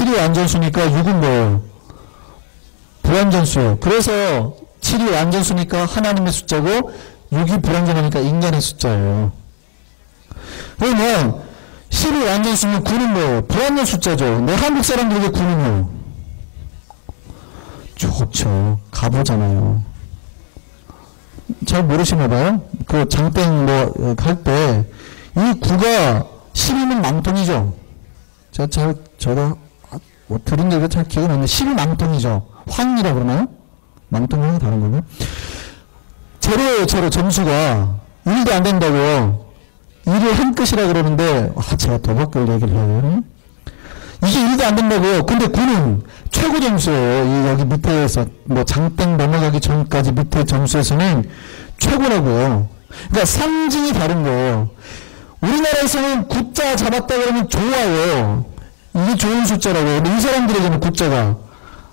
7이 완전수니까 6은 뭐예요? 불완전수예요. 그래서 7이 완전수니까 하나님의 숫자고 6이 불완전하니까 인간의 숫자예요. 그러면 10이 완전수면 9는 뭐예요? 불완전 숫자죠. 내 한국 사람들에게 9는요? 좋죠. 가보잖아요. 잘 모르시나 봐요? 그 장땡 뭐 할 때 이 9가 10이면 망통이죠. 저도 뭐 들은 적이 잘 기억이 안 나는데 10이 망통이죠. 황이라고 그러나요? 망통이랑 다른 거네. 제로예요. 점수가 1도 안 된다고요. 1을 한 끝이라 그러는데 제가 도박을 얘기를 해요. 이게 1도 안 된다고요. 근데 9는 최고 점수예요. 이 여기 밑에서 뭐 장땡 넘어가기 전까지 밑에 점수에서는 최고라고요. 그러니까 상징이 다른 거예요. 우리나라에서는 9자 잡았다 그러면 좋아요. 이게 좋은 숫자라고요. 근데 이 사람들에게는 9자가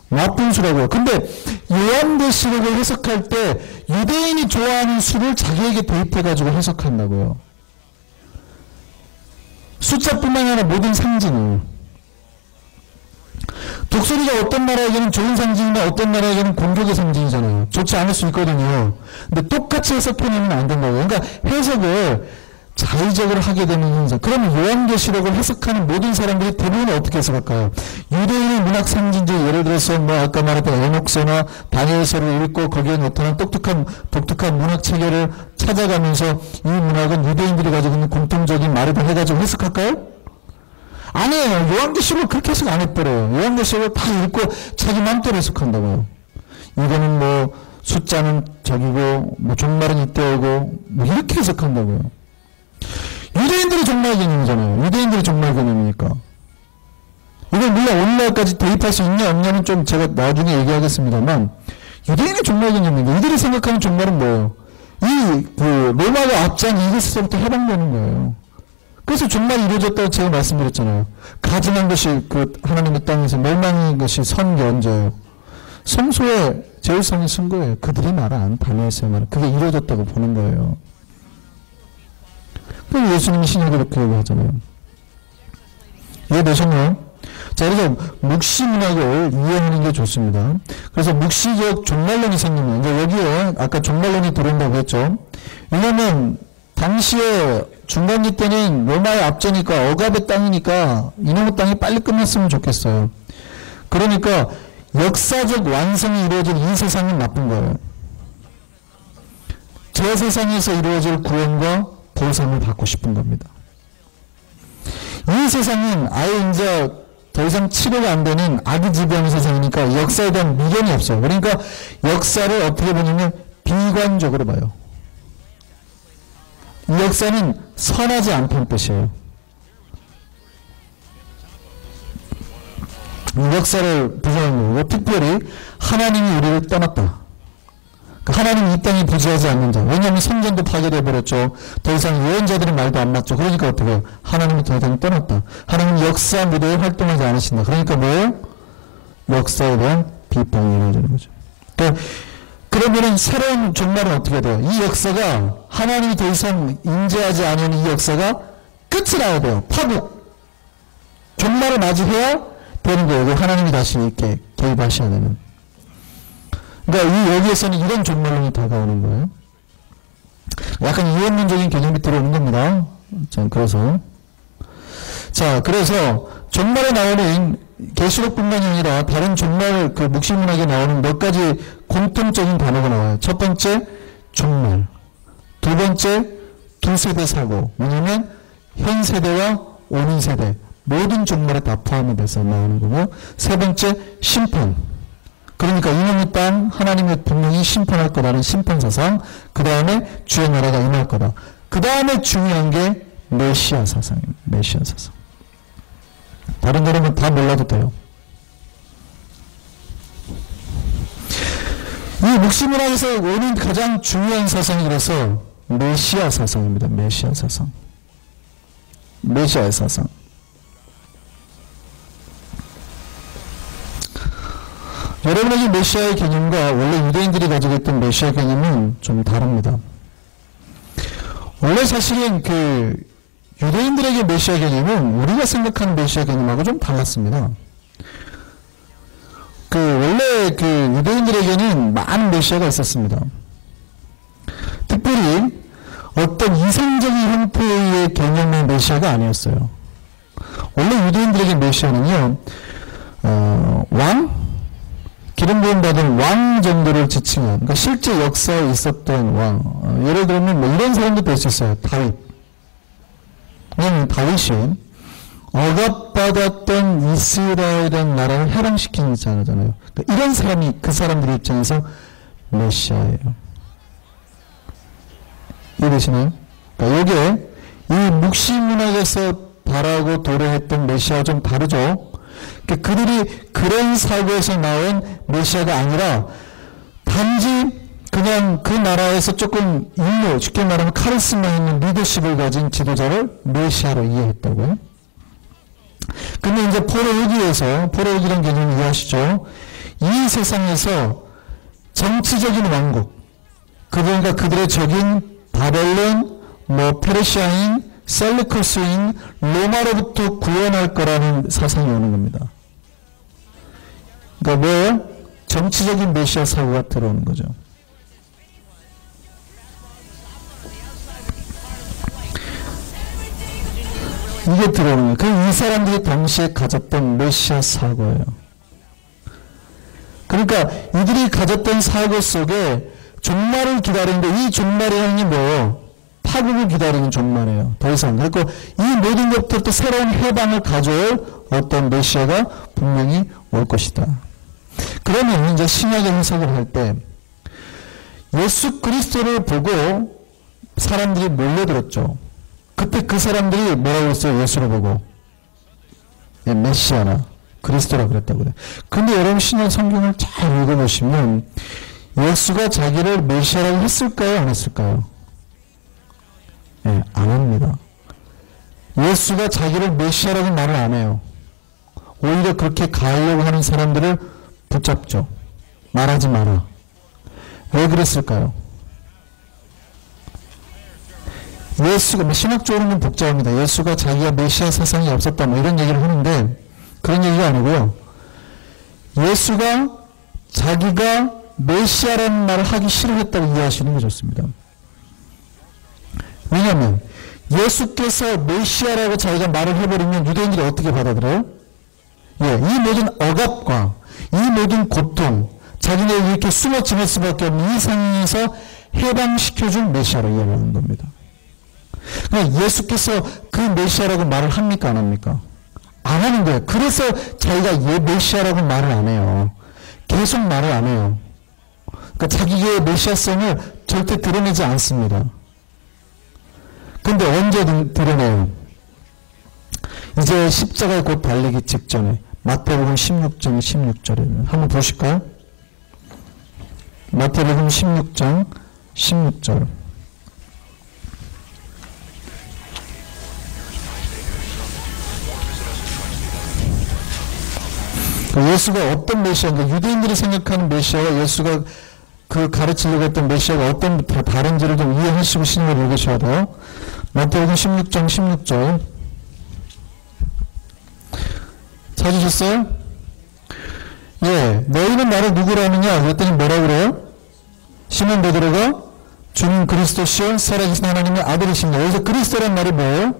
나쁜 수라고요. 근데 요한계시록을 해석할 때 유대인이 좋아하는 수를 자기에게 대입해가지고 해석한다고요. 숫자뿐만 아니라 모든 상징을. 독수리가 어떤 나라에게는 좋은 상징이나 어떤 나라에게는 공격의 상징이잖아요. 좋지 않을 수 있거든요. 근데 똑같이 해석해내면 안 된다고요. 그러니까 해석을 자의적으로 하게 되는 현상. 그러면 요한계시록을 해석하는 모든 사람들이 대부분 어떻게 해석할까요? 유대인의 문학 상징적, 예를 들어서 뭐 아까 말했던 에녹서나 다니엘서를 읽고 거기에 나타난 독특한 문학 체계를 찾아가면서 이 문학은 유대인들이 가지고 있는 공통적인 말이다 해가지고 해석할까요? 아니에요. 요한계시록을 그렇게 해석 안 해버려요. 요한계시록을 다 읽고 자기 마음대로 해석한다고요. 이거는 뭐 숫자는 저기고 뭐 종말은 이때 오고 뭐 이렇게 해석한다고요. 유대인들이 종말 개념이잖아요. 유대인들이 종말 개념이니까. 이걸 물론 오늘날까지 대입할 수 있냐 없냐는 좀 제가 나중에 얘기하겠습니다만 유대인의 종말 개념입니다. 이들이 생각하는 종말은 뭐예요? 로마가 앞장 이기스서부터 해방되는 거예요. 그래서 종말이 이루어졌다고 제가 말씀드렸잖아요. 가증한 것이 하나님의 땅에서 멸망인 것이 선 게 언제예요? 성소에 제일성이 쓴 거예요. 그들이 말한 다니엘서의 말. 그게 이루어졌다고 보는 거예요. 그럼 예수님이 신약에 그렇게 얘기하잖아요. 이해되셨나요? 자, 그래서 묵시문학을 이해하는 게 좋습니다. 그래서 묵시적 종말론이 생기면, 이제 여기에 아까 종말론이 들어온다고 했죠. 왜냐면, 당시에 중간기 때는 로마의 압제니까 억압의 땅이니까 이놈의 땅이 빨리 끝났으면 좋겠어요. 그러니까 역사적 완성이 이루어질 이 세상은 나쁜 거예요. 저 세상에서 이루어질 구원과 보상을 받고 싶은 겁니다. 이 세상은 아예 이제 더 이상 치료가 안 되는 악의지배하는 세상이니까 역사에 대한 미련이 없어요. 그러니까 역사를 어떻게 보냐면 비관적으로 봐요. 이 역사는 선하지 않다는 뜻이에요. 이 역사를 부정하는 거고 특별히 하나님이 우리를 떠났다. 하나님 이 땅에 부지하지 않는 자. 왜냐하면 성전도 파괴되어 버렸죠. 더 이상 예언자들의 말도 안 맞죠. 그러니까 어떻게 해요? 하나님이 더 이상 떠났다. 하나님 역사 무대에 활동하지 않으신다. 그러니까 뭐예요? 역사에 대한 비판이 이루어지는 거죠. 그러면은 새로운 종말은 어떻게 돼요? 이 역사가 하나님이 더 이상 인재하지 않은 이 역사가 끝이 나야 돼요. 파국. 종말을 맞이해야 되는 거예요. 하나님이 다시 이렇게 개입하셔야 되는. 그러니까 여기에서는 이런 종말론이 다가오는 거예요. 약간 이원론적인 개념이 들어오는 겁니다. 그래서 종말에 나오는 계시록뿐만이 아니라 다른 종말 묵시문학에 나오는 몇 가지 공통적인 단어가 나와요. 첫 번째 종말, 두 번째 두세대 사고. 뭐냐면 현 세대와 오는 세대 모든 종말에 다 포함이 돼서 나오는 거고, 세 번째 심판. 그러니까 이놈의 땅 하나님의 분명히 심판할 거라는 심판사상, 그 다음에 주의 나라가 임할 거다. 그 다음에 중요한 게 메시아 사상입니다. 메시아 사상. 다른 거는 다 몰라도 돼요. 이 묵시문학에서 오는 가장 중요한 사상이라서 메시아 사상입니다. 메시아 사상. 메시아의 사상. 여러분에게 메시아의 개념과 원래 유대인들이 가지고 있던 메시아 개념은 좀 다릅니다. 원래 사실은 유대인들에게 메시아 개념은 우리가 생각하는 메시아 개념하고 좀 달랐습니다. 원래 유대인들에게는 많은 메시아가 있었습니다. 특별히 어떤 이상적인 형태의 개념의 메시아가 아니었어요. 원래 유대인들에게 메시아는요, 왕? 기름 부음 받은 왕 정도를 지칭한, 그러니까 실제 역사에 있었던 왕. 예를 들면 뭐 이런 사람도 있었어요. 다윗. 왜냐면 다윗이 억압받았던 이스라엘이라는 나라를 해방시키는 자잖아요. 그러니까 이런 사람이 그 사람들의 입장에서 메시아예요. 이해되시나요? 그러니까 이게 이 묵시문학에서 바라고 도래했던 메시아와 좀 다르죠. 그러니까 그들이 그런 사고에서 나온 메시아가 아니라 단지 그냥 그 나라에서 조금 인물, 쉽게 말하면 카리스마 있는 리더십을 가진 지도자를 메시아로 이해했다고요. 근데 이제 포로기란 개념을 이해하시죠? 이 세상에서 정치적인 왕국, 그러니까 그들의 적인 바벨론, 페르시아인, 셀루커스인, 로마로부터 구원할 거라는 사상이 오는 겁니다. 그러니까 정치적인 메시아 사고가 들어오는 거죠. 이게 들어오는 거예요. 이 사람들이 동시에 가졌던 메시아 사고예요. 그러니까 이들이 가졌던 사고 속에 종말을 기다리는데, 이 종말이라는 게 뭐예요? 파국을 기다리는 종말이에요. 더 이상. 그리고 이 모든 것부터 새로운 해방을 가져올 어떤 메시아가 분명히 올 것이다. 그러면 이제 신약의 해석을 할 때 예수 그리스도를 보고 사람들이 몰려들었죠. 그때 그 사람들이 뭐라고 했어요? 예수를 보고 메시아나 그리스도라 그랬다고 그래요. 근데 여러분 신약 성경을 잘 읽어보시면 예수가 자기를 메시아라고 했을까요? 안 했을까요? 네, 안 합니다. 예수가 자기를 메시아라고 말을 안 해요. 오히려 그렇게 가려고 하는 사람들을 붙잡죠. 말하지 마라. 왜 그랬을까요? 예수가, 신학적으로는 복잡합니다. 예수가 자기가 메시아 사상이 없었다 이런 얘기를 하는데 그런 얘기가 아니고요. 예수가 자기가 메시아라는 말을 하기 싫어했다고 이해하시는 게 좋습니다. 왜냐하면 예수께서 메시아라고 자기가 말을 해버리면 유대인들이 어떻게 받아들여요? 이 모든 억압과 이 모든 고통, 자기네가 이렇게 숨어 지낼 수밖에 없는 이 상황에서 해방시켜줄 메시아로 이해하는 겁니다. 그러니까 예수께서 그 메시아라고 말을 합니까? 안 합니까? 안 하는 거예요. 그래서 자기가 메시아라고 말을 안 해요. 계속 말을 안 해요. 그러니까 자기의 메시아성을 절대 드러내지 않습니다. 근데 언제 드러내요? 이제 십자가에 곧 달리기 직전에 마태복음 16장 16절에 한번 보실까요? 마태복음 16장 16절. 예수가 어떤 메시아인가, 유대인들이 생각하는 메시아와 예수가 그 가르치려고 했던 메시아가 어떤 다른지를 좀 이해하시고 신약을 읽으셔야 돼요. 마태복음 16장 16절 찾으셨어요? 예, 너희는 나를 누구라 하느냐? 그랬더니 뭐라 그래요? 시몬 베드로가 주는 그리스도시요 살아계신 하나님의 아들이십니다. 여기서 그리스도란 말이 뭐예요?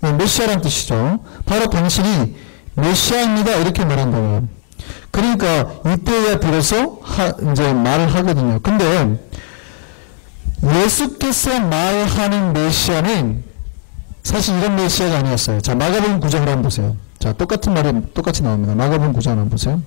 네, 메시아란 뜻이죠. 바로 당신이 메시아입니다. 이렇게 말한다고요. 그러니까 이때야 비로소 이제 말을 하거든요. 근데 예수께서 말하는 메시아는 사실 이런 메시아가 아니었어요. 자, 마가복음 9장을 한번 보세요. 자, 똑같은 말이 똑같이 나옵니다. 마가복음 9장 한번 보세요.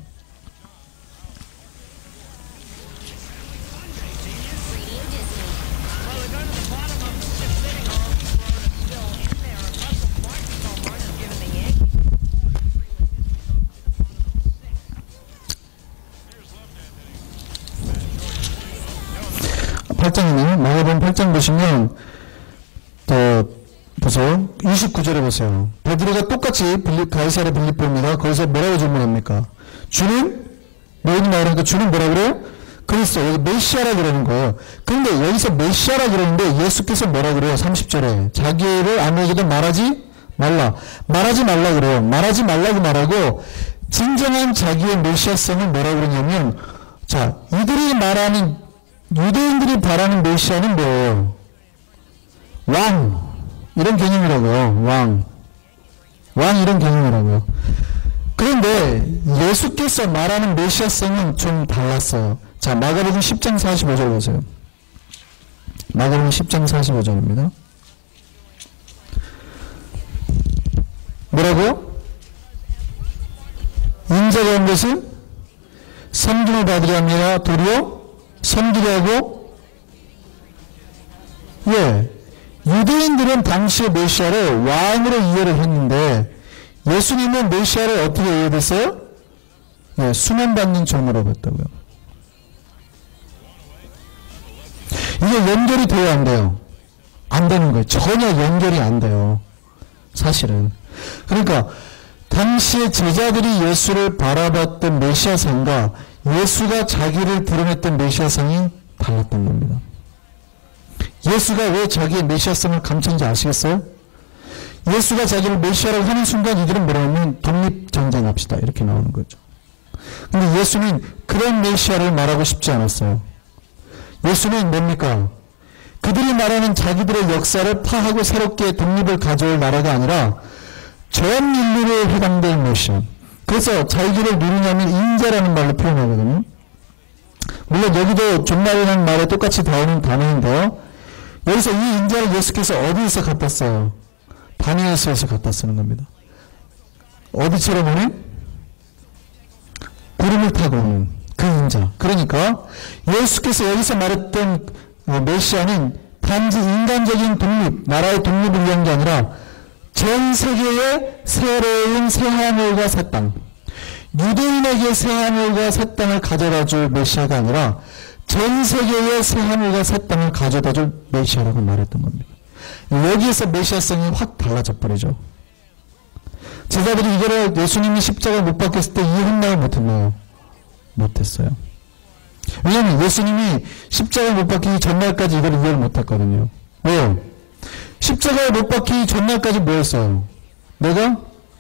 마가복음 8장 보시면 보세요. 29절에 보세요. 베드로가 똑같이 가이사랴 빌립보입니다. 거기서 뭐라고 질문합니까? 주는 뭐니 말하니까 주는 뭐라 그래요? 그리스도. 여기 메시아라 그러는 거예요. 그런데 여기서 메시아라 그러는데 예수께서 뭐라 그래요? 30절에 자기를 아무에게도 말하지 말라. 말하지 말라 그래요. 말하지 말라고 말하고 진정한 자기의 메시아성은 뭐라고 그러냐면, 자, 이들이 말하는, 유대인들이 바라는 메시아는 뭐예요? 왕. 이런 개념이라고요. 왕 이런 개념이라고요. 그런데 예수께서 말하는 메시아성은 좀 달랐어요. 자, 마가복음 10장 45절 보세요. 마가복음 10장 45절입니다. 뭐라고요? 인자가 온 것은 섬김을 받으려 함이라 도리어 섬기려 하고, 예, 유대인들은 당시의 메시아를 왕으로 이해를 했는데 예수님은 메시아를 어떻게 이해했어요? 예, 수면받는 종으로 봤다고요. 이게 연결이 돼요, 안 돼요? 안 되는 거예요. 전혀 연결이 안 돼요. 사실은. 그러니까 당시의 제자들이 예수를 바라봤던 메시아상과 예수가 자기를 드러냈던 메시아상이 달랐던 겁니다. 예수가 왜 자기의 메시아성을 감췄는지 아시겠어요? 예수가 자기를 메시아라고 하는 순간 이들은 뭐라면 독립전쟁합시다 이렇게 나오는 거죠. 근데 예수는 그런 메시아를 말하고 싶지 않았어요. 예수는 뭡니까? 그들이 말하는 자기들의 역사를 파하고 새롭게 독립을 가져올 나라가 아니라 전 인류에 해당될 메시아. 그래서 자기를 누르냐면 인자라는 말로 표현하거든요. 물론 여기도 존말이라는 말에 똑같이 나오는 단어인데요. 여기서 이 인자를 예수께서 어디에서 갖다 써요? 다니엘서에서 갖다 쓰는 겁니다. 어디처럼 오는? 구름을 타고 오는 그 인자. 그러니까 예수께서 여기서 말했던 메시아는 단지 인간적인 독립, 나라의 독립을 위한 게 아니라 전 세계의 새로운 새하늘과 새 땅, 유대인에게 새하늘과 새 땅을 가져다 줄 메시아가 아니라 전 세계의 새하늘과 새 땅을 가져다 줄 메시아라고 말했던 겁니다. 여기에서 메시아성이 확 달라져 버리죠. 제자들이 이거를 예수님이 십자가 못 박혔을 때 이해했나요? 못했나요? 못했어요. 왜냐하면 예수님이 십자가 못 박히기 전날까지 이걸 이해를 못했거든요. 왜요? 십자가에 못 박히기 전날까지 뭐였어요? 내가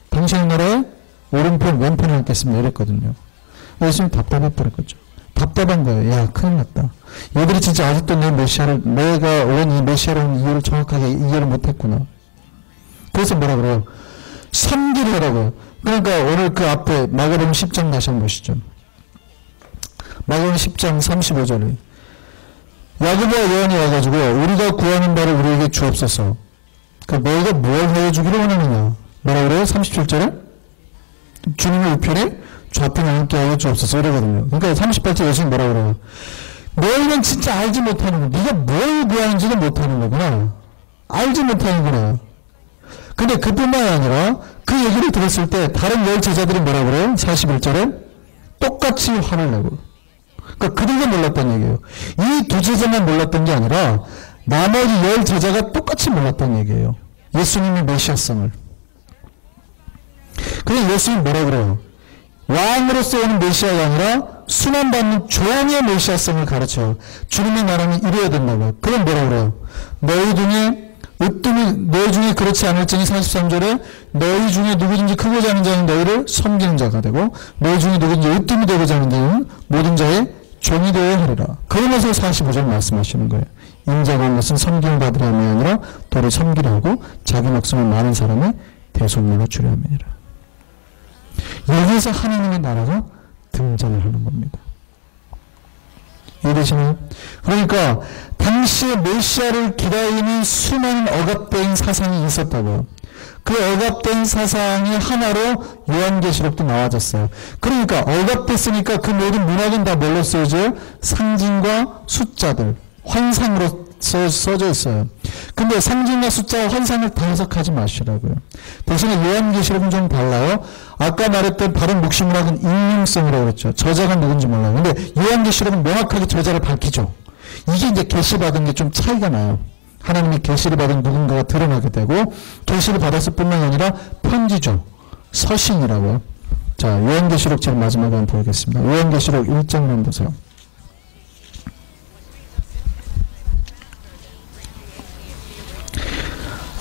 당신의 나라에 오른편 왼편을 앉겠습니다 이랬거든요. 예수님 답답해 버렸거죠. 답답한 거예요. 야, 큰일 났다. 얘들이 진짜 아직도 내 메시아를, 내가 온 이 메시아라는 이유를 정확하게 이해를 못했구나. 그래서 뭐라 그래요? 섬기려라고요. 그러니까 오늘 그 앞에 마가복음 10장 다시 한번 보시죠. 마가복음 10장 35절에 야고보와 요한이 와가지고 우리가 구하는 바를 우리에게 주옵소서. 그 너희가 뭘 해주기를 원하느냐. 뭐라 그래요? 37절에 주님의 우편에 좌편에 함께 하여 주옵소서 이러거든요. 그러니까 38절 예수님 뭐라 그래요? 너희는 진짜 알지 못하는 거. 네가 뭘 구하는지도 못하는 거구나. 알지 못하는구나. 근데 그뿐만이 아니라 그 얘기를 들었을 때 다른 열 제자들이 뭐라 그래요? 41절에 똑같이 화를 내고. 그러니까 그들도 몰랐던 얘기예요. 이 두 제자만 몰랐던 게 아니라 나머지 열 제자가 똑같이 몰랐던 얘기예요. 예수님의 메시아성을. 그래서 예수님 뭐라 그래요? 왕으로서 오는 메시아가 아니라 순환받는 종의 메시아성을 가르쳐요. 주님의 나라는 이루어야 된다고요. 그럼 뭐라 그래요? 너희 중에 그렇지 않을지니 43절에 너희 중에 누구든지 크고자 하는 자는 너희를 섬기는 자가 되고 너희 중에 누구든지 으뜸이 되고자 하는 자는 모든 자의 종이 되어야 하리라. 그러면서 45절 말씀하시는 거예요. 인자가 온 것은 섬김을 받으려 함이 아니라 도리 섬기려 하고 자기 목숨을 많은 사람의 대속물로 주려 함이니라. 여기에서 하나님의 나라가 등장을 하는 겁니다. 이해되시나요? 그러니까 당시에 메시아를 기다리는 수많은 억압된 사상이 있었다고요. 그 억압된 사상이 하나로 요한계시록도 나와졌어요. 그러니까 억압됐으니까 그 모든 문학은 다 뭘로 쓰여져요? 상징과 숫자들, 환상으로 써져 있어요. 근데 상징과 숫자와 환상을 다 해석하지 마시라고요. 대신에 요한계시록은 좀 달라요. 아까 말했던 다른 묵시문학은 익명성이라고 그랬죠. 저자가 누군지 몰라요. 근데 요한계시록은 명확하게 저자를 밝히죠. 이게 이제 계시받은 게 좀 차이가 나요. 하나님이 계시를 받은 누군가가 드러나게 되고 계시를 받았을 뿐만 아니라 편지죠. 서신이라고요. 자, 요한계시록 제일 마지막에 한번 보겠습니다. 요한계시록 1장만 보세요.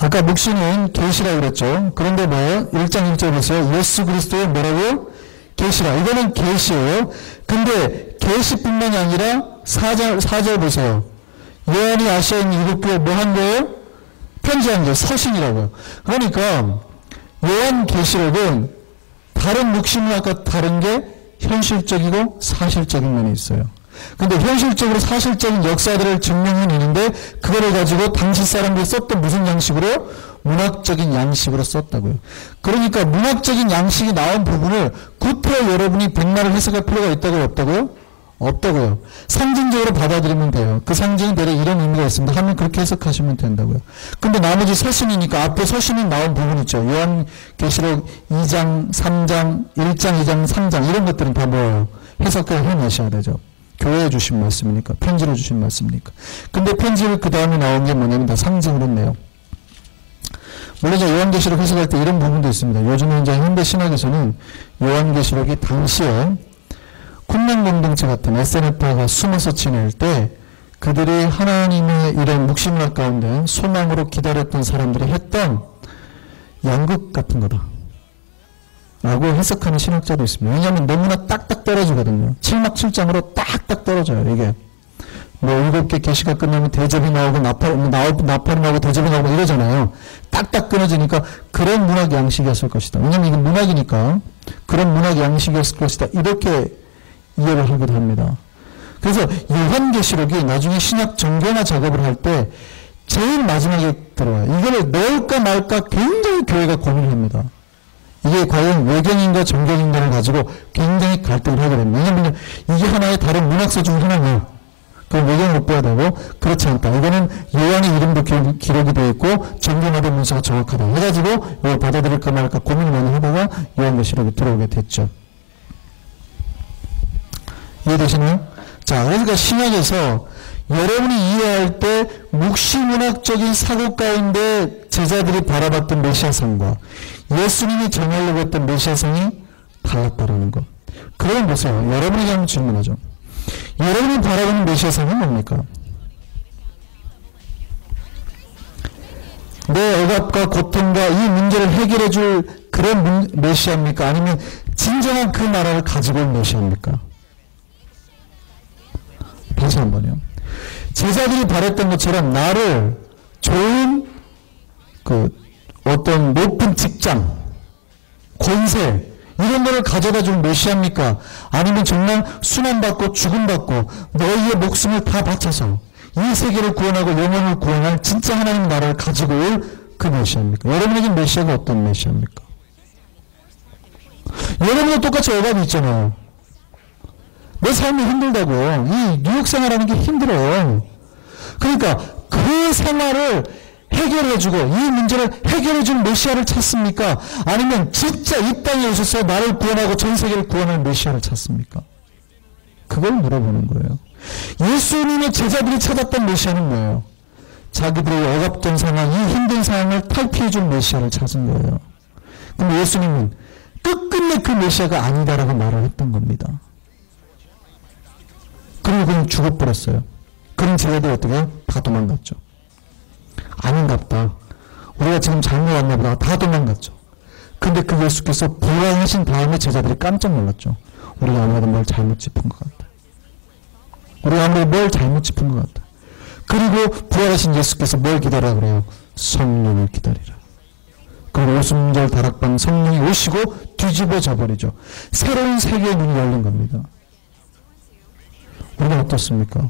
아까 묵시는 계시라고 그랬죠. 그런데 뭐예요? 1장 1절 보세요. 예수 그리스도의 뭐라고요? 계시라. 이거는 계시예요. 근데 계시뿐만이 아니라 4절 보세요. 요한이 아시아에 있는 7교회 뭐 한 거예요? 편지한 거예요. 서신이라고요. 그러니까 요한 계시록은 다른 묵시문학과 다른 게 현실적이고 사실적인 면이 있어요. 근데 현실적으로 사실적인 역사들을 증명해내는데 그거를 가지고 당시 사람들이 썼던 무슨 양식으로? 문학적인 양식으로 썼다고요. 그러니까 문학적인 양식이 나온 부분을 구태여 여러분이 백날을 해석할 필요가 있다고요? 없다고요? 없다고요. 상징적으로 받아들이면 돼요. 그 상징은 대략 이런 의미가 있습니다 하면 그렇게 해석하시면 된다고요. 근데 나머지 서신이니까 앞에 서신이 나온 부분 있죠. 요한계시록 2장, 3장, 1장, 2장, 3장 이런 것들은 다 뭐예요? 해석을 해내셔야 되죠. 교회에 주신 말씀이니까, 편지로 주신 말씀이니까. 근데 편지를 그 다음에 나온 게 뭐냐면 다 상징으로 했네요. 물론 이제 요한계시록 해석할 때 이런 부분도 있습니다. 요즘에 이제 현대 신학에서는 요한계시록이 당시에 쿤멘 공동체 같은 SNF가 숨어서 지낼 때 그들이 하나님의 이런 묵시문학 가운데 소망으로 기다렸던 사람들이 했던 양극 같은 거다 라고 해석하는 신학자도 있습니다. 왜냐하면 너무나 딱딱 떨어지거든요. 7막 7장으로 딱딱 떨어져요. 이게 뭐 7개 계시가 끝나면 대접이 나오고 나팔이 나오고 대접이 나오고 이러잖아요. 딱딱 끊어지니까 그런 문학 양식이었을 것이다. 왜냐하면 이건 문학이니까 그런 문학 양식이었을 것이다. 이렇게 이해를 하기도 합니다. 그래서 요한계시록이 나중에 신약 정교화 작업을 할 때 제일 마지막에 들어와요. 이거를 넣을까 말까 굉장히 교회가 고민을 합니다. 이게 과연 외경인가 정경인가를 가지고 굉장히 갈등을 하게 됩니다. 왜냐하면 이게 하나의 다른 문학서 중 하나냐. 그럼 외경을 못 봐야 되고 그렇지 않다. 이거는 요한의 이름도 기록이 되어 있고 정경화된 문서가 정확하다. 해가지고 이걸 받아들일까 말까 고민을 많이 하다가 요한계시록이 들어오게 됐죠. 이해되시나요? 자, 그러니까 신약에서 여러분이 이해할 때 묵시문학적인 사고 가운데 제자들이 바라봤던 메시아상과 예수님이 정하려고 했던 메시아상이 달랐다라는 것. 그럼 보세요. 여러분에게 한번 질문하죠. 여러분이 바라보는 메시아상은 뭡니까? 내 억압과 고통과 이 문제를 해결해 줄 그런 메시아입니까? 아니면 진정한 그 나라를 가지고 온 메시아입니까? 다시 한번요. 제자들이 바랬던 것처럼 나를 좋은 어떤 높은 직장, 권세 이런 거를 가져다 준 메시아입니까? 아니면 정말 순환받고 죽음받고 너희의 목숨을 다 바쳐서 이 세계를 구원하고 영혼을 구원할 진짜 하나님 나라를 가지고 올 그 메시아입니까? 여러분에게 메시아가 어떤 메시아입니까? 여러분도 똑같이 억압이 있잖아요. 내 삶이 힘들다고. 이 뉴욕 생활하는 게 힘들어요. 그러니까 그 생활을 해결해주고 이 문제를 해결해준 메시아를 찾습니까? 아니면 진짜 이 땅에 오셔서 나를 구원하고 전 세계를 구원할 메시아를 찾습니까? 그걸 물어보는 거예요. 예수님의 제자들이 찾았던 메시아는 뭐예요? 자기들의 억압된 상황, 이 힘든 상황을 탈피해준 메시아를 찾은 거예요. 근데 예수님은 끝끝내 그 메시아가 아니다라고 말을 했던 겁니다. 그리고 그냥 죽어버렸어요. 그런 제자들이 어떻게 해요? 다 도망갔죠. 아닌갑다. 우리가 지금 잘못 왔나 보다. 다 도망갔죠. 근데 그 예수께서 부활하신 다음에 제자들이 깜짝 놀랐죠. 우리가 아무래도 뭘 잘못 짚은 것 같다. 우리가 아무래도 뭘 잘못 짚은 것 같다. 그리고 부활하신 예수께서 뭘 기다리라 그래요? 성령을 기다리라. 그리고 오순절 다락방 성령이 오시고 뒤집어져 버리죠. 새로운 세계의 문이 열린 겁니다. 우리가 어떻습니까?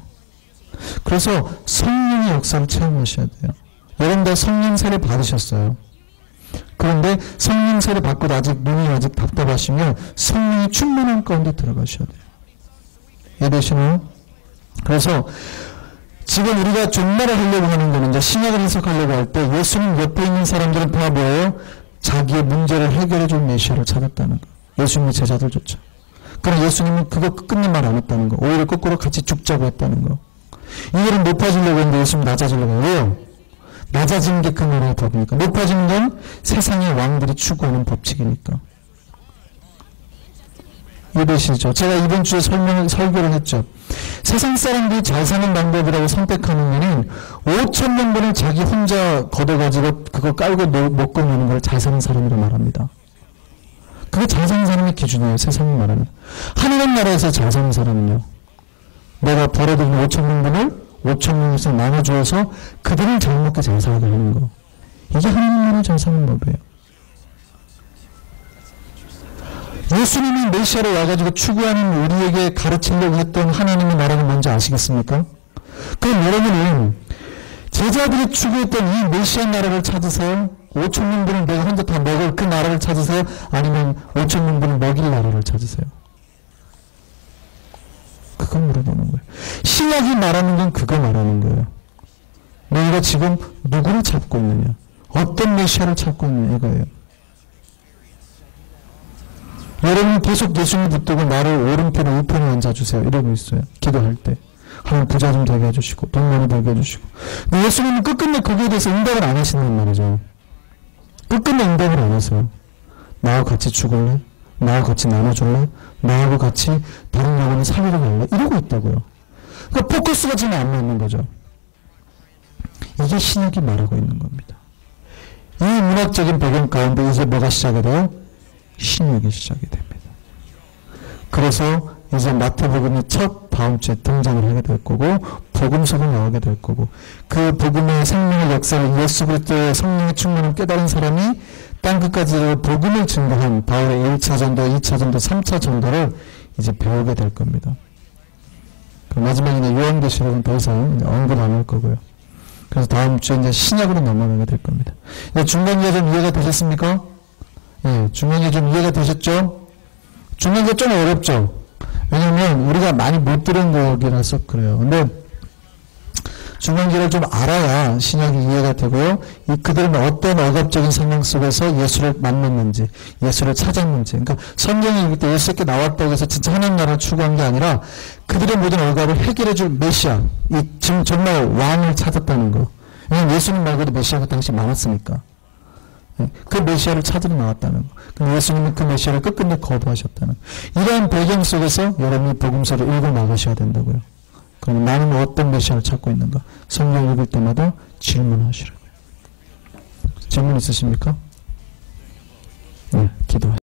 그래서 성령의 역사를 체험하셔야 돼요. 여러분 다 성령 세례 받으셨어요. 그런데 성령 세례 받고도 아직 눈이 아직 답답하시면 성령의 충만한 가운데 들어가셔야 돼요. 이해되시나요? 그래서 지금 우리가 종말을 하려고 하는 거는 이제 신약을 해석하려고 할 때 예수님 옆에 있는 사람들은 다 뭐예요? 자기의 문제를 해결해 줄 메시아를 찾았다는 거. 예수님의 제자들조차. 그러나 예수님은 그거 끝끝내 말 안 했다는 거. 오히려 거꾸로 같이 죽자고 했다는 거. 이거는 높아지려고 했는데 예수님 낮아지려고 해요. 왜요? 낮아지는 게 그 나라의 법이니까. 높아지는 건 세상의 왕들이 추구하는 법칙이니까. 이해되시죠? 제가 이번 주에 설교를 했죠. 세상 사람들이 잘 사는 방법이라고 선택하는 거는 5,000명분을 자기 혼자 걷어가지고 그거 깔고 먹고 노는 걸 잘 사는 사람이라고 말합니다. 그게 잘 사는 사람의 기준이에요. 세상이 말하는. 하나님 나라에서 잘 사는 사람은요. 내가 벌어들인 5천 명분을 5천 명에서 나눠주어서 그들은 잘 먹게 잘 살게 하는 거. 이게 하나님 나라 잘 사는 법이에요. 예수님이 메시아로 와가지고 추구하는 우리에게 가르치려고 했던 하나님의 나라는 뭔지 아시겠습니까? 그럼 여러분은 제자들이 추구했던 이 메시아 나라를 찾으세요? 5천 명분을 내가 혼자 다 먹을 그 나라를 찾으세요? 아니면 5천 명분을 먹일 나라를 찾으세요? 그거 물어보는 거예요. 신약이 말하는 건 그거 말하는 거예요. 너희가 지금 누구를 찾고 있느냐? 어떤 메시아를 찾고 있느냐 이거예요. 여러분 계속 예수님 붙들고 나를 오른편에 우편에 앉아주세요. 이러고 있어요. 기도할 때. 하나님 부자 좀 되게 해주시고 돈 많이 되게 해주시고. 근데 예수님은 끝끝내 거기에 대해서 응답을 안 하신단 말이죠. 끝끝내 응답을 안 하세요. 나하고 같이 죽을래? 나하고 같이 나눠줄래? 나하고 같이 다른 영혼을 살리러 갈래? 이러고 있다고요. 그러니까 포커스가 지금 안 맞는 거죠. 이게 신약이 말하고 있는 겁니다. 이 문학적인 배경 가운데 이제 뭐가 시작이 돼요? 신약이 시작이 됩니다. 그래서 이제 마태복음이 첫 다음 주에 등장을 하게 될 거고 복음서도 나오게 될 거고 그 복음의 생명의 역사를 예수 그리스도의 성령의 충만을 깨달은 사람이 땅끝까지 복음을 증거한 바울의 1차 전도, 2차 전도, 3차 전도를 이제 배우게 될 겁니다. 그 마지막에 이제 요한계시록은 더 이상 언급 안 할 거고요. 그래서 다음 주에 이제 신약으로 넘어가게 될 겁니다. 중간에 좀 이해가 되셨습니까? 예, 중간에 좀 이해가 되셨죠? 중간에 좀 어렵죠? 왜냐면 우리가 많이 못 들은 거라서 그래요. 근데 중간계를 좀 알아야 신약이 이해가 되고요. 그들은 어떤 억압적인 상황 속에서 예수를 만났는지, 예수를 찾았는지. 그러니까 성경이 읽을 때 예수께 나왔다고 해서 진짜 하나님 나라를 추구한 게 아니라 그들의 모든 억압을 해결해 줄 메시아, 지금 정말 왕을 찾았다는 거. 왜냐면 예수님 말고도 메시아가 당시 많았으니까. 그 메시아를 찾으러 나왔다는 거. 근데 예수님은 그 메시아를 끝끝내 거부하셨다는 거. 이러한 배경 속에서 여러분이 복음서를 읽어 나가셔야 된다고요. 그럼 나는 어떤 메시아를 찾고 있는가? 성경 읽을 때마다 질문하시라고요. 질문 있으십니까? 네, 기도하시죠.